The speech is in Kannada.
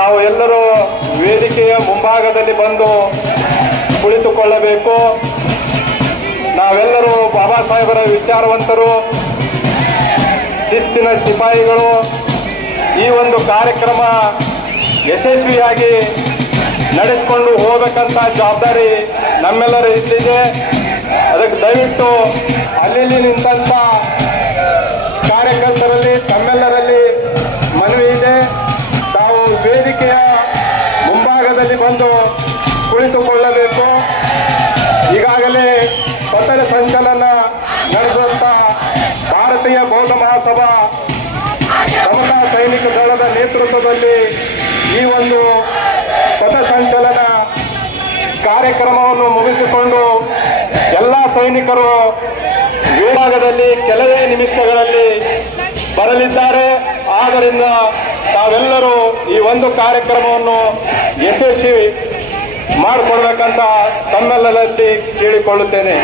ತಾವು ಎಲ್ಲರೂ ವೇದಿಕೆಯ ಮುಂಭಾಗದಲ್ಲಿ ಬಂದು ಕುಳಿತುಕೊಳ್ಳಬೇಕು. ನಾವೆಲ್ಲರೂ ಬಾಬಾ ಸಾಹೇಬರ ವಿಚಾರವಂತರು, ಶಿಸ್ತಿನ ಸಿಪಾಯಿಗಳು. ಈ ಒಂದು ಕಾರ್ಯಕ್ರಮ ಯಶಸ್ವಿಯಾಗಿ ನಡೆಸಿಕೊಂಡು ಹೋಗಬೇಕಂತ ಜವಾಬ್ದಾರಿ ನಮ್ಮೆಲ್ಲರ ಇಲ್ಲಿದೆ. ಅದಕ್ಕೆ ದಯವಿಟ್ಟು ಅಲ್ಲಿ ನಿಂತ ಕಾರ್ಯಕರ್ತರಲ್ಲಿ ತಮ್ಮೆಲ್ಲರಲ್ಲಿ ಮನವಿ ಇದೆ, ತಾವು ವೇದಿಕೆಯ ಮುಂಭಾಗದಲ್ಲಿ ಬಂದು ಕುಳಿತುಕೊಳ್ಳಬೇಕು. ಈಗಾಗಲೇ ಪಥದ ಸಂಚಲನ ನಡೆದಂತ ಭಾರತೀಯ ಬೌದ್ಧ ಮಹಾಸಭಾ ಸಮತಾ ಸೈನಿಕ ದಳದ ನೇತೃತ್ವದಲ್ಲಿ ಈ ಒಂದು ಪಥ ಸಂಚಲನ ಕಾರ್ಯಕ್ರಮವನ್ನು ಮುಗಿಸಿಕೊಂಡು ಎಲ್ಲ ಸೈನಿಕರು ವಿಭಾಗದಲ್ಲಿ ಕೆಲವೇ ನಿಮಿಷಗಳಲ್ಲಿ ಬರಲಿದ್ದಾರೆ. ಆದ್ದರಿಂದ ತಾವೆಲ್ಲರೂ ಈ ಒಂದು ಕಾರ್ಯಕ್ರಮವನ್ನು ಯಶಸ್ವಿ ಮಾಡಿಕೊಡ್ಬೇಕಂತ ತಮ್ಮೆಲ್ಲರಲ್ಲಿ ಕೇಳಿಕೊಳ್ಳುತ್ತೇನೆ.